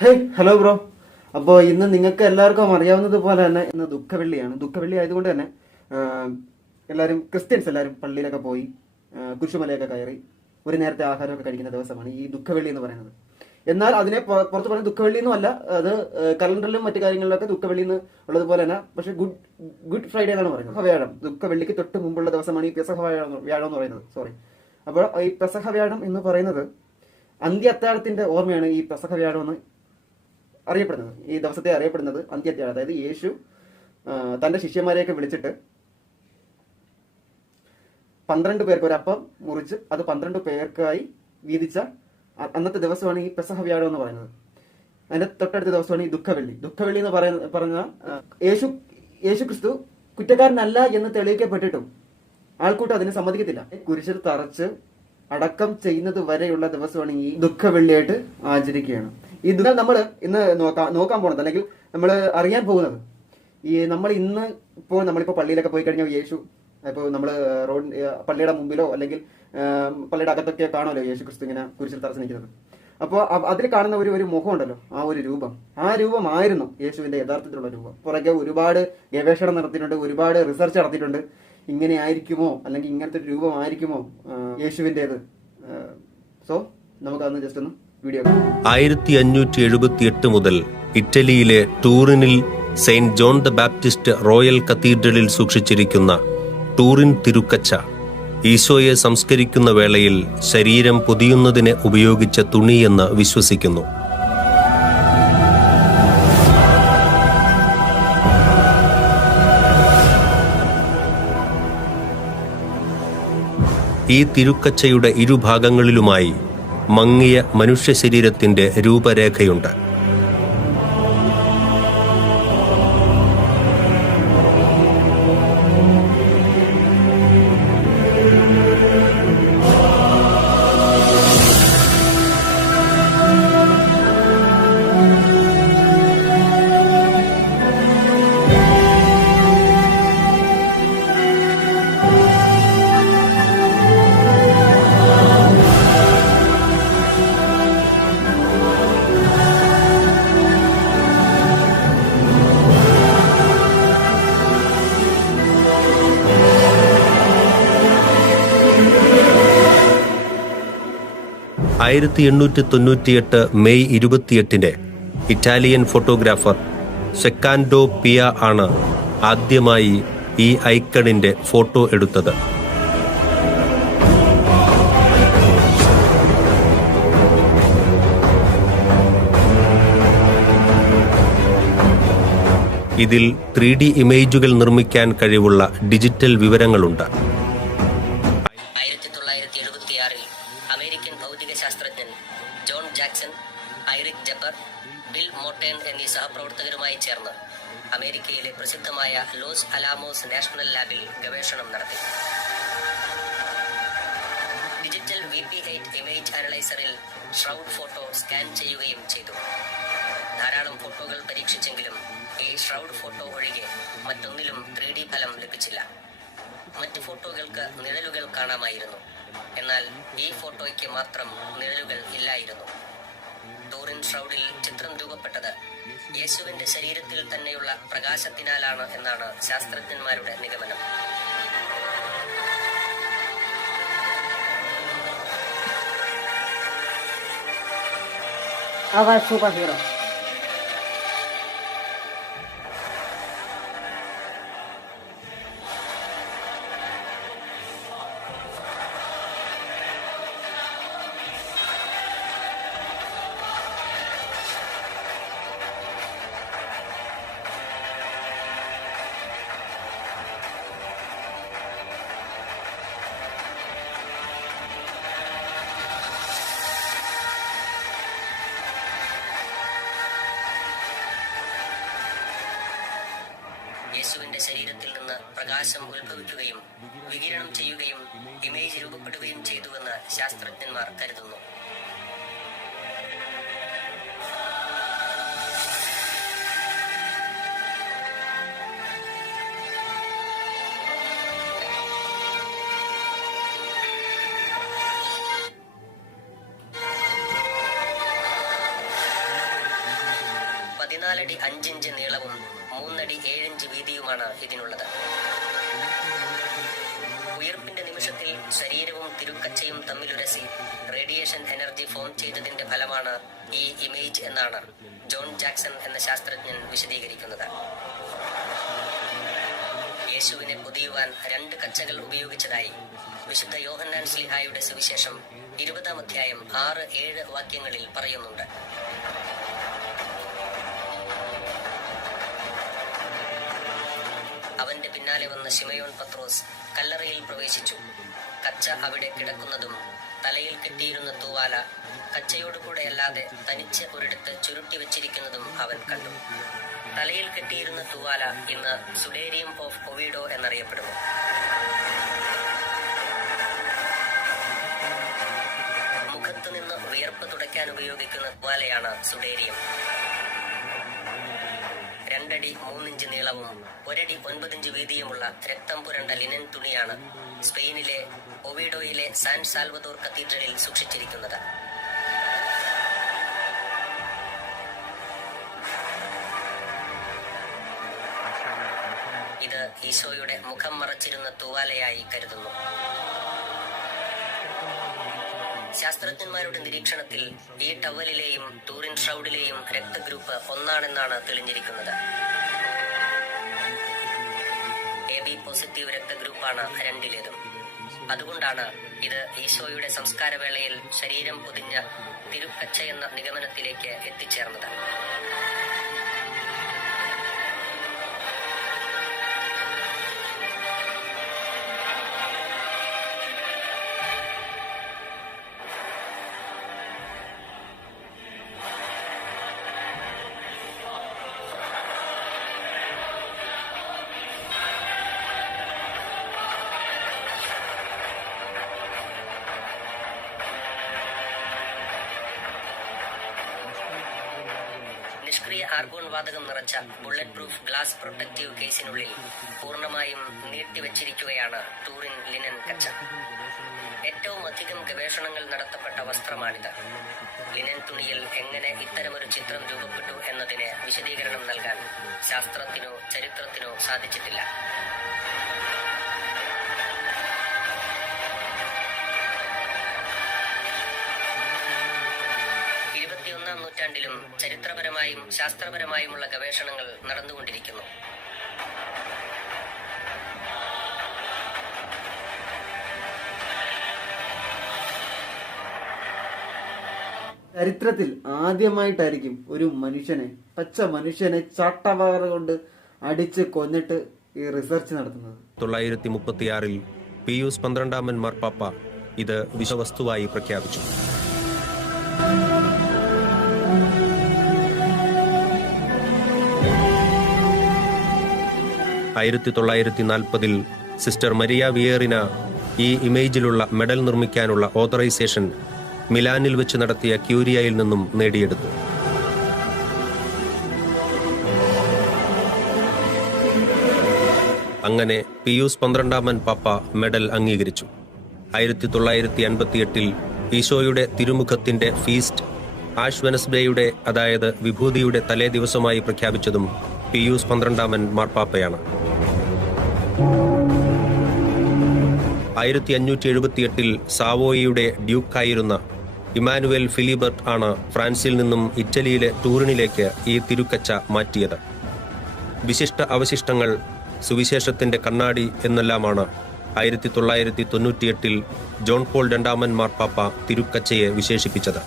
Hey hello bro. അപ്പോൾ ഇന്ന് നിങ്ങൾക്ക് എല്ലാവർക്കും അറിയാവുന്നത് പോലെ തന്നെ ഇന്ന് ദുഃഖവെള്ളിയാണ്. ദുഃഖവെള്ളി ആയതുകൊണ്ട് തന്നെ എല്ലാവരും ക്രിസ്ത്യൻസ് എല്ലാവരും പള്ളിയിലൊക്കെ പോയി കുരിശുമലയൊക്കെ കയറി ഒരു നേരത്തെ ആഹാരമൊക്കെ കഴിക്കുന്ന ദിവസമാണ് ഈ ദുഃഖവെള്ളി എന്ന് പറയുന്നത്. എന്നാൽ അതിനെ പുറത്ത് പറയുന്നത് ദുഃഖവെള്ളി എന്നും അല്ല, അത് കലണ്ടറിലും മറ്റു കാര്യങ്ങളിലൊക്കെ ദുഃഖവെള്ളി എന്ന് ഉള്ളതുപോലെ തന്നെ. പക്ഷേ ഗുഡ് ഫ്രൈഡേ എന്നാണ് പറയുന്നത്. വ്യാഴം ദുഃഖവെള്ളിക്ക് തൊട്ട് മുമ്പുള്ള ദിവസമാണ് ഈ പെസഹ വ്യാഴം എന്ന് പറയുന്നത്. സോറി. അപ്പോൾ ഈ പെസഹ വ്യാഴം എന്ന് പറയുന്നത് അന്ത്യ അത്താഴത്തിന്റെ ഓർമ്മയാണ് ഈ പെസഹ വ്യാഴം എന്ന് അറിയപ്പെടുന്നത്. ഈ ദിവസത്തെ അറിയപ്പെടുന്നത് അന്ത്യ അത്താഴം. അതായത് യേശു തന്റെ ശിഷ്യന്മാരെയൊക്കെ വിളിച്ചിട്ട് 12 പേർക്ക് ഒരു അപ്പം മുറിച്ച് അത് 12 പേർക്കായി വീതിച്ച അന്നത്തെ ദിവസമാണ് ഈ പെസഹ വ്യാഴം എന്ന് പറയുന്നത്. അതിന്റെ തൊട്ടടുത്ത ദിവസമാണ് ഈ ദുഃഖവെള്ളി. ദുഃഖവെള്ളി എന്ന് പറഞ്ഞ യേശു ക്രിസ്തു കുറ്റക്കാരനല്ല എന്ന് തെളിയിക്കപ്പെട്ടിട്ടും ആൾക്കൂട്ടം അതിന് സമ്മതിക്കത്തില്ല. കുരിശിൽ തറച്ച് അടക്കം ചെയ്യുന്നത് വരെയുള്ള ദിവസമാണ് ഈ ദുഃഖവെള്ളിയായിട്ട് ആചരിക്കുകയാണ്. ഈ നമ്മൾ ഇന്ന് നോക്കാൻ പോകുന്നത്, അല്ലെങ്കിൽ നമ്മൾ അറിയാൻ പോകുന്നത്, നമ്മൾ ഇന്ന് നമ്മളിപ്പോൾ പള്ളിയിലൊക്കെ പോയി കഴിഞ്ഞാൽ യേശു ഇപ്പോൾ നമ്മൾ പള്ളിയുടെ മുമ്പിലോ അല്ലെങ്കിൽ പള്ളിയുടെ അകത്തൊക്കെ കാണുമല്ലോ യേശു ക്രിസ്തു ഇങ്ങനെ കുരിശിൽ തറച്ച് നിൽക്കുന്നത്. അപ്പോൾ അതിൽ കാണുന്ന ഒരു മുഖം ഉണ്ടല്ലോ, ആ രൂപമായിരുന്നു യേശുവിന്റെ യഥാർത്ഥത്തിലുള്ള രൂപം. പുറകെ ഒരുപാട് ഗവേഷണം നടത്തിയിട്ടുണ്ട്, ഒരുപാട് റിസർച്ച് നടത്തിയിട്ടുണ്ട്. ഇങ്ങനെ ആയിരിക്കുമോ അല്ലെങ്കിൽ ഇങ്ങനത്തെ ഒരു രൂപമായിരിക്കുമോ യേശുവിൻ്റെത്? സോ നമുക്കന്ന് ജസ്റ്റ് ഒന്ന് വീഡിയോ. 1578 മുതൽ ഇറ്റലിയിലെ ടൂറിനിൽ saint John the Baptist royal കത്തീഡ്രലിൽ സൂക്ഷിച്ചിരിക്കുന്ന ടൂറിൻ തിരുക്കച്ച ഈശോയെ സംസ്കരിക്കുന്ന വേളയിൽ ശരീരം പൊതിയുന്നതിന് ഉപയോഗിച്ച തുണിയെന്ന് വിശ്വസിക്കുന്നു. ഈ തിരുക്കച്ചയുടെ ഇരുഭാഗങ്ങളിലുമായി മങ്ങിയ മനുഷ്യ ശരീരത്തിന്റെ രൂപരേഖയുണ്ട്. മെയ് 28 ഇറ്റാലിയൻ ഫോട്ടോഗ്രാഫർ സെക്കാൻഡോ പിയ ആണ് ആദ്യമായി ഈ ഐക്കണിന്റെ ഫോട്ടോ എടുത്തത്. ഇതിൽ 3D ഇമേജുകൾ നിർമ്മിക്കാൻ കഴിവുള്ള ഡിജിറ്റൽ വിവരങ്ങളുണ്ട്. 1976 അമേരിക്കൻ ഭൗതിക ശാസ്ത്രജ്ഞൻ ജോൺ ജാക്സൺ, ഐറിക് ജപ്പർ, ബിൽ മോട്ടേൺ എന്നീ സഹപ്രവർത്തകരുമായി ചേർന്ന് അമേരിക്കയിലെ പ്രസിദ്ധമായ ലോസ് അലാമോസ് നാഷണൽ ലാബിൽ ഗവേഷണം നടത്തി. ഡിജിറ്റൽ VP8 ഇമേജ് അനലൈസറിൽ ഷ്രൗഡ് ഫോട്ടോ സ്കാൻ ചെയ്യുകയും ചെയ്തു. ധാരാളം ഫോട്ടോകൾ പരീക്ഷിച്ചെങ്കിലും ഈ ഷ്രൗഡ് ഫോട്ടോ ഒഴികെ മറ്റൊന്നിലും 3D ഫലം ലഭിച്ചില്ല. മറ്റ് ഫോട്ടോകൾക്ക് നിഴലുകൾ കാണാമായിരുന്നു, എന്നാൽ ഈ ഫോട്ടോയ്ക്ക് മാത്രം നിഴലുകൾ ഇല്ലായിരുന്നു. ടൂറിൻ ഷ്രൗഡിൽ ചിത്രം രൂപപ്പെട്ടത് യേശുവിന്റെ ശരീരത്തിൽ തന്നെയുള്ള പ്രകാശത്തിനാലാണ് എന്നാണ് ശാസ്ത്രജ്ഞന്മാരുടെ നിഗമനം. യേശുവിന്റെ ശരീരത്തിൽ നിന്ന് പ്രകാശം ഉത്ഭവിക്കുകയും വികിരണം ചെയ്യുകയും ഇമേജ് രൂപപ്പെടുകയും ചെയ്തുവെന്ന് ശാസ്ത്രജ്ഞന്മാർ കരുതുന്നു. 14 അടി 5 ഇഞ്ച് നീളവും 3 അടി 7 ഇഞ്ച് വീതിയുമാണ് ഇതിനുള്ളത്. ഉയർപ്പിന്റെ നിമിഷത്തിൽ ശരീരവും തിരുക്കച്ചയും തമ്മിലുരസി റേഡിയേഷൻ എനർജി ഫോം ചെയ്തതിന്റെ ഫലമാണ് ഈ ഇമേജ് എന്നാണ് ജോൺ ജാക്സൺ എന്ന ശാസ്ത്രജ്ഞൻ വിശദീകരിക്കുന്നത്. യേശുവിനെ പൊതിയുവാൻ 2 കച്ചകൾ ഉപയോഗിച്ചതായി വിശുദ്ധ യോഹന്നാൻ ശ്ലീഹായുടെ സുവിശേഷം 20-ാം അധ്യായം 6-7 വാക്യങ്ങളിൽ പറയുന്നുണ്ട്. അവന്റെ പിന്നാലെ വന്ന ശിമയോൻ പത്രോസ് കല്ലറയിൽ പ്രവേശിച്ചു. കച്ച അവിടെ കിടക്കുന്നതും തലയിൽ കെട്ടിയിരുന്ന തൂവാല കച്ചയോടുകൂടെ അല്ലാതെ തനിച്ച് ഒരിടത്ത് ചുരുട്ടി വെച്ചിരിക്കുന്നതും അവൻ കണ്ടു. തലയിൽ കെട്ടിയിരുന്ന തൂവാല ഇന്ന് സുഡേരിയം ഓഫ് ഒവിഡോ എന്നറിയപ്പെടുന്നു. മുഖത്തു നിന്ന് വിയർപ്പ് തുടയ്ക്കാൻ ഉപയോഗിക്കുന്ന തൂവാലയാണ് സുഡേരിയം. 2 അടി 3 ഇഞ്ച് നീളവും 1 അടി 9 ഇഞ്ച് വീതിയുമുള്ള രക്തം പുരണ്ട ലിനൻ തുണിയാണ് സ്പെയിനിലെ ഒവിഡോയിലെ സാൻ സാൽവദോർ കത്തീഡ്രലിൽ സൂക്ഷിച്ചിരിക്കുന്നത്. ഇത് ഈശോയുടെ മുഖം മറച്ചിരുന്ന തൂവാലയായി കരുതുന്നു. ശാസ്ത്രജ്ഞന്മാരുടെ നിരീക്ഷണത്തിൽ ഈ ടവലിലെയും ടൂറിൻ ഷ്രൗഡിലെയും രക്തഗ്രൂപ്പ് ഒന്നാണെന്നാണ് തെളിഞ്ഞിരിക്കുന്നത്. AB പോസിറ്റീവ് രക്തഗ്രൂപ്പാണ് 2-ലേതും. അതുകൊണ്ടാണ് ഇത് ഈശോയുടെ സംസ്കാരവേളയിൽ ശരീരം പൊതിഞ്ഞ തിരുക്കച്ച എന്ന നിഗമനത്തിലേക്ക് എത്തിച്ചേർന്നത്. നിഷ്ക്രിയ ആർഗോൺ വാതകം നിറച്ച ബുള്ളറ്റ് പ്രൂഫ് ഗ്ലാസ് പ്രൊട്ടക്റ്റീവ് കേസിനുള്ളിൽ പൂർണ്ണമായും നീട്ടിവെച്ചിരിക്കുകയാണ് ടൂറിൻ ലിനൻ കച്ച. ഏറ്റവും അധികം ഗവേഷണങ്ങൾ നടത്തപ്പെട്ട വസ്ത്രമാണിത്. ലിനൻ തുണിയിൽ എങ്ങനെ ഇത്തരമൊരു ചിത്രം രൂപപ്പെട്ടു എന്നതിന് വിശദീകരണം നൽകാൻ ശാസ്ത്രത്തിനോ ചരിത്രത്തിനോ സാധിച്ചിട്ടില്ല. നൂറ്റാണ്ടിലും ചരിത്രപരമായും ശാസ്ത്രപരമായുമുള്ള ഗവേഷണങ്ങൾ നടന്നുകൊണ്ടിരിക്കുന്നു. ചരിത്രത്തിൽ ആദ്യമായിട്ടായിരിക്കും ഒരു പച്ച മനുഷ്യനെ ചാട്ടവാറ കൊണ്ട് അടിച്ച് കൊന്നിട്ട് ഈ റിസർച്ച് നടത്തുന്നത്. 936-ൽ പിയൂസ് 12-ാമൻ മാർപ്പാപ്പ ഇത് വിഷവസ്തുവായി പ്രഖ്യാപിച്ചു. 1940-ൽ സിസ്റ്റർ മരിയ വിയേറിന ഈ ഇമേജിലുള്ള മെഡൽ നിർമ്മിക്കാനുള്ള ഓതറൈസേഷൻ മിലാനിൽ വെച്ച് നടത്തിയ ക്യൂരിയയിൽ നിന്നും നേടിയെടുത്തു. അങ്ങനെ പിയൂസ് 12-ാമൻ പാപ്പ മെഡൽ അംഗീകരിച്ചു. 1958-ൽ ഈശോയുടെ തിരുമുഖത്തിന്റെ ഫീസ്റ്റ് ആഷ് വെനസ്ഡേയുടെ, അതായത് വിഭൂതിയുടെ തലേ ദിവസമായി പ്രഖ്യാപിച്ചതും പിയൂസ് 12-ാമൻ മാർപ്പാപ്പയാണ്. 1578-ൽ സാവോയിയുടെ ഡ്യൂക്കായിരുന്ന ഇമാനുവേൽ ഫിലിബർട്ട് ആണ് ഫ്രാൻസിൽ നിന്നും ഇറ്റലിയിലെ ടൂറിനിലേക്ക് ഈ തിരുക്കച്ച മാറ്റിയത്. വിശിഷ്ട അവശിഷ്ടങ്ങൾ, സുവിശേഷത്തിന്റെ കണ്ണാടി എന്നെല്ലാമാണ് 1998-ൽ ജോൺ പോൾ 2-ാമൻ മാർപ്പാപ്പ തിരുക്കച്ചയെ വിശേഷിപ്പിച്ചത്.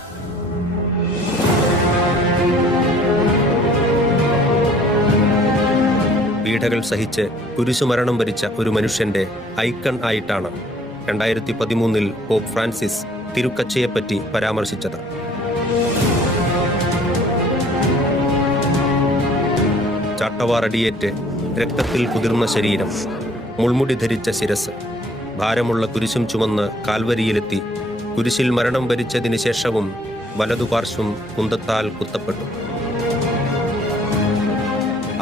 പീഡകൾ സഹിച്ച് കുരിശുമരണം വരിച്ച ഒരു മനുഷ്യന്റെ ഐക്കൺ ആയിട്ടാണ് 2013-ൽ പോപ്പ് ഫ്രാൻസിസ് തിരുക്കച്ചയെപ്പറ്റി പരാമർശിച്ചത്. ചാട്ടവാറടിയേറ്റ് രക്തത്തിൽ കുതിർന്ന ശരീരം, മുൾമുടി ധരിച്ച ശിരസ്, ഭാരമുള്ള കുരിശും ചുമന്ന് കാൽവരിയിലെത്തി കുരിശിൽ മരണം വരിച്ചതിന് ശേഷവും വലതുപാർശ്വം കുന്തത്താൽ കുത്തപ്പെട്ടു.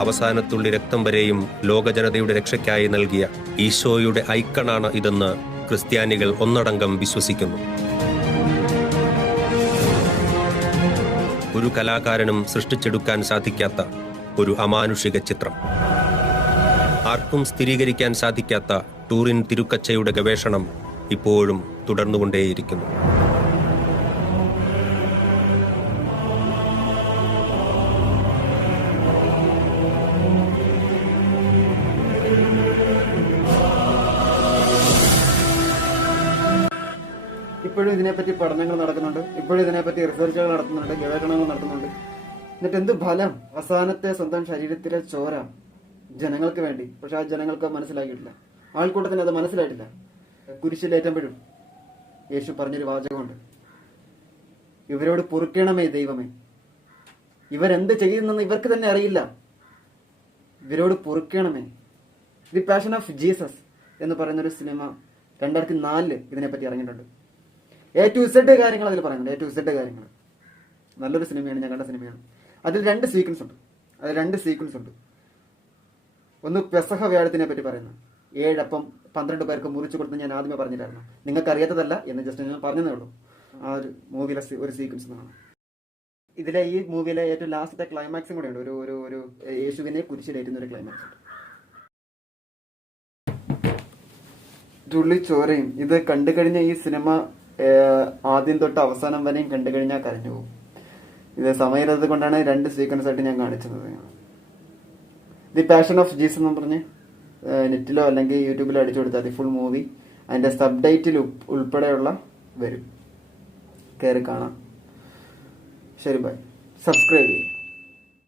അവസാനത്തുള്ളി രക്തം വരെയും ലോകജനതയുടെ രക്ഷയ്ക്കായി നൽകിയ ഈശോയുടെ ഐക്കണാണ് ഇതെന്ന് ക്രിസ്ത്യാനികൾ ഒന്നടങ്കം വിശ്വസിക്കുന്നു. ഒരു കലാകാരനും സൃഷ്ടിച്ചെടുക്കാൻ സാധിക്കാത്ത ഒരു അമാനുഷിക ചിത്രം. ആർക്കും സ്ഥിരീകരിക്കാൻ സാധിക്കാത്ത ടൂറിൻ തിരുക്കച്ചയുടെ ഗവേഷണം ഇപ്പോഴും തുടർന്നുകൊണ്ടേയിരിക്കുന്നു. ഇപ്പോഴും ഇതിനെപ്പറ്റി പഠനങ്ങൾ നടക്കുന്നുണ്ട്, ഇപ്പോഴും ഇതിനെപ്പറ്റി റിസർച്ചുകൾ നടത്തുന്നുണ്ട്, ഗവേഷണങ്ങൾ നടത്തുന്നുണ്ട്. എന്നിട്ട് എന്ത് ഫലം? അവസാനത്തെ സ്വന്തം ശരീരത്തിലെ ചോര ജനങ്ങൾക്ക് വേണ്ടി. പക്ഷെ ആ ജനങ്ങൾക്ക് മനസ്സിലാക്കിയിട്ടില്ല, ആൾക്കൂട്ടത്തിന് അത് മനസ്സിലായിട്ടില്ല. കുരിശിലേറ്റുമ്പോഴും യേശു പറഞ്ഞൊരു വാചകമുണ്ട്, ഇവരോട് പൊറുക്കണമേ ദൈവമേ, ഇവരെന്ത് ചെയ്യുന്നെന്ന് ഇവർക്ക് തന്നെ അറിയില്ല, ഇവരോട് പൊറുക്കണമേ. ദി പാഷൻ ഓഫ് ജീസസ് എന്ന് പറയുന്നൊരു സിനിമ 2004 ഇതിനെപ്പറ്റി ഇറങ്ങിയിട്ടുണ്ട്. A to Z കാര്യങ്ങൾ അതിൽ പറയുന്നുണ്ട്. A to Z കാര്യങ്ങൾ നല്ലൊരു സിനിമയാണ്, ഞാൻ കണ്ട സിനിമയാണ്. അതിൽ 2 സീക്വൻസ് ഉണ്ട്. ഒന്ന് പെസഹ വ്യാഴത്തിനെ പറ്റി പറയുന്നു. 7 അപ്പം 12 പേർക്ക് മുറിച്ചു കൊടുത്ത് ഞാൻ ആദ്യമേ പറഞ്ഞിട്ടായിരുന്നു. നിങ്ങൾക്ക് അറിയാത്തതല്ല എന്ന് ജസ്റ്റ് ഞാൻ പറഞ്ഞതേ ഉള്ളൂ. ആ ഒരു മൂവിയിലെ ഒരു സീക്വൻസ് എന്നാണ്. ഇതിലെ ഈ മൂവിയിലെ ഏറ്റവും ലാസ്റ്റത്തെ ക്ലൈമാക്സും കൂടെ ഉണ്ട്. ഒരു യേശുവിനെ കുരിശിലേറ്റുന്ന ഒരു ക്ലൈമാക്സ് ഉണ്ട്. തുള്ളി ചോരയും. ഇത് കണ്ടു കഴിഞ്ഞ ഈ സിനിമ ആദ്യം തൊട്ട് അവസാനം വരെയും കണ്ടു കഴിഞ്ഞാൽ കരഞ്ഞു പോകും. ഇത് സമയത്ത് കൊണ്ടാണ് 2 സീക്വൻസ് ആയിട്ട് ഞാൻ കാണിച്ചത്. ദി പാഷൻ ഓഫ് ജീസസ് എന്ന് പറഞ്ഞ് നെറ്റിലോ അല്ലെങ്കിൽ യൂട്യൂബിലോ അടിച്ചു കൊടുത്താൽ മതി ഫുൾ മൂവി. അതിന്റെ സബ് ടൈറ്റിൽ ഉൾപ്പെടെയുള്ള വരും, കയറി കാണാം. ശരി, ബൈ. സബ്സ്ക്രൈബ് ചെയ്യും.